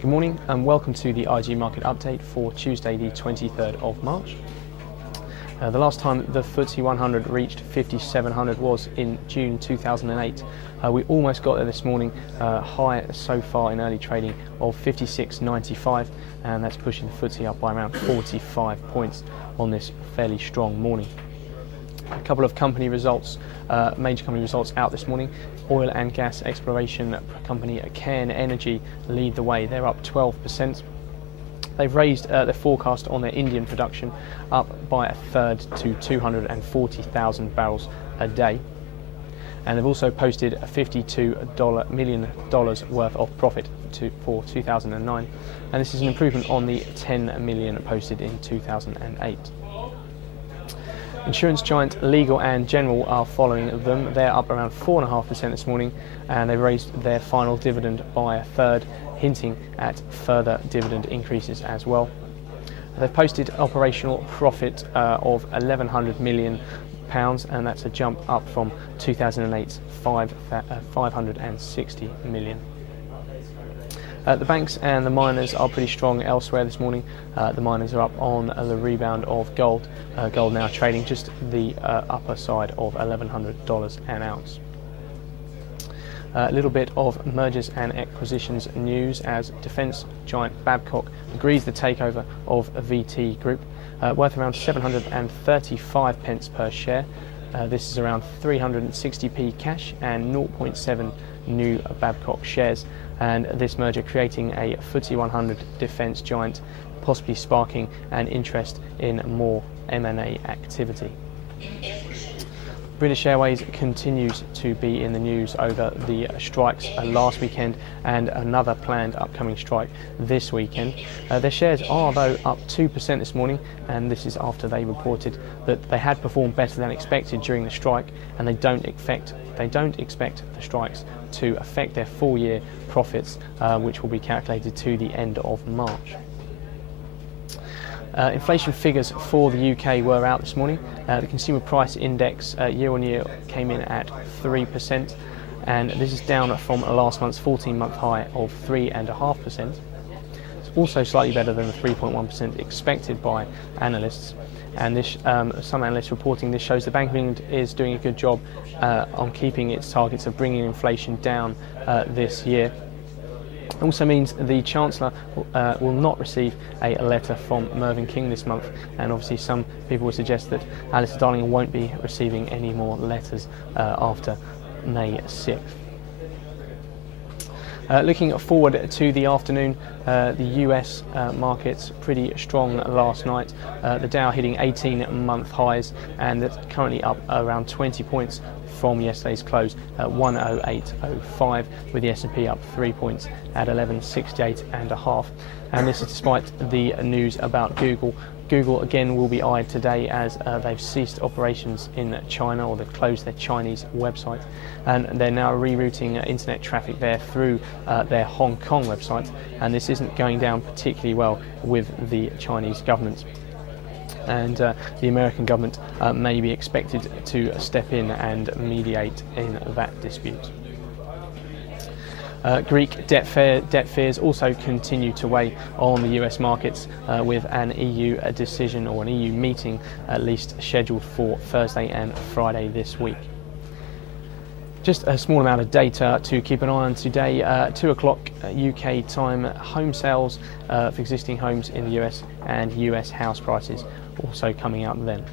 Good morning and welcome to the IG market update for Tuesday the 23rd of March. The last time the FTSE 100 reached 5,700 was in June 2008. We almost got there this morning, high so far in early trading of 56.95, and that's pushing the FTSE up by around 45 points on this fairly strong morning. A couple of company results, major company results out this morning. Oil and gas exploration company Cairn Energy lead the way. They're up 12%. They've raised their forecast on their Indian production up by a third to 240,000 barrels a day. And they've also posted a $52 million worth of profit for 2009. And this is an improvement on the 10 million posted in 2008. Insurance giant Legal & General are following them. They're up around 4.5% this morning, and they've raised their final dividend by a third, hinting at further dividend increases as well. They've posted operational profit of £1,100 million, and that's a jump up from 2008's 560 million. The banks and the miners are pretty strong elsewhere this morning. The miners are up on the rebound of gold. Gold now trading just the upper side of $1,100 an ounce. A little bit of mergers and acquisitions news as defence giant Babcock agrees the takeover of VT Group, worth around 735 pence per share. This is around 360p cash and 0.7 new Babcock shares, and this merger creating a FTSE 100 defence giant, possibly sparking an interest in more M&A activity. British Airways continues to be in the news over the strikes last weekend and another planned upcoming strike this weekend. Their shares are though up 2% this morning, and this is after they reported that they had performed better than expected during the strike, and they don't expect the strikes to affect their full year profits, which will be calculated to the end of March. Inflation figures for the UK were out this morning. The consumer price index year on year came in at 3%, and this is down from last month's 14-month high of 3.5%. It's also slightly better than the 3.1% expected by analysts, and this, some analysts reporting this shows the Bank of England is doing a good job on keeping its targets of bringing inflation down this year. It also means the Chancellor will not receive a letter from Mervyn King this month, and obviously some people would suggest that Alistair Darling won't be receiving any more letters after May 6th. Looking forward to the afternoon, the US markets pretty strong last night. The Dow hitting 18-month highs, and it's currently up around 20 points from yesterday's close at 108.05, with the S&P up 3 points at 1168.5. And this is despite the news about Google. Google again will be eyed today as they've ceased operations in China, or they've closed their Chinese website, and they're now rerouting internet traffic there through their Hong Kong website, and this isn't going down particularly well with the Chinese government. And the American government may be expected to step in and mediate in that dispute. Greek debt fears also continue to weigh on the US markets, with an EU decision or an EU meeting at least scheduled for Thursday and Friday this week. Just a small amount of data to keep an eye on today. 2 o'clock UK time, home sales for existing homes in the US and US house prices also coming out then.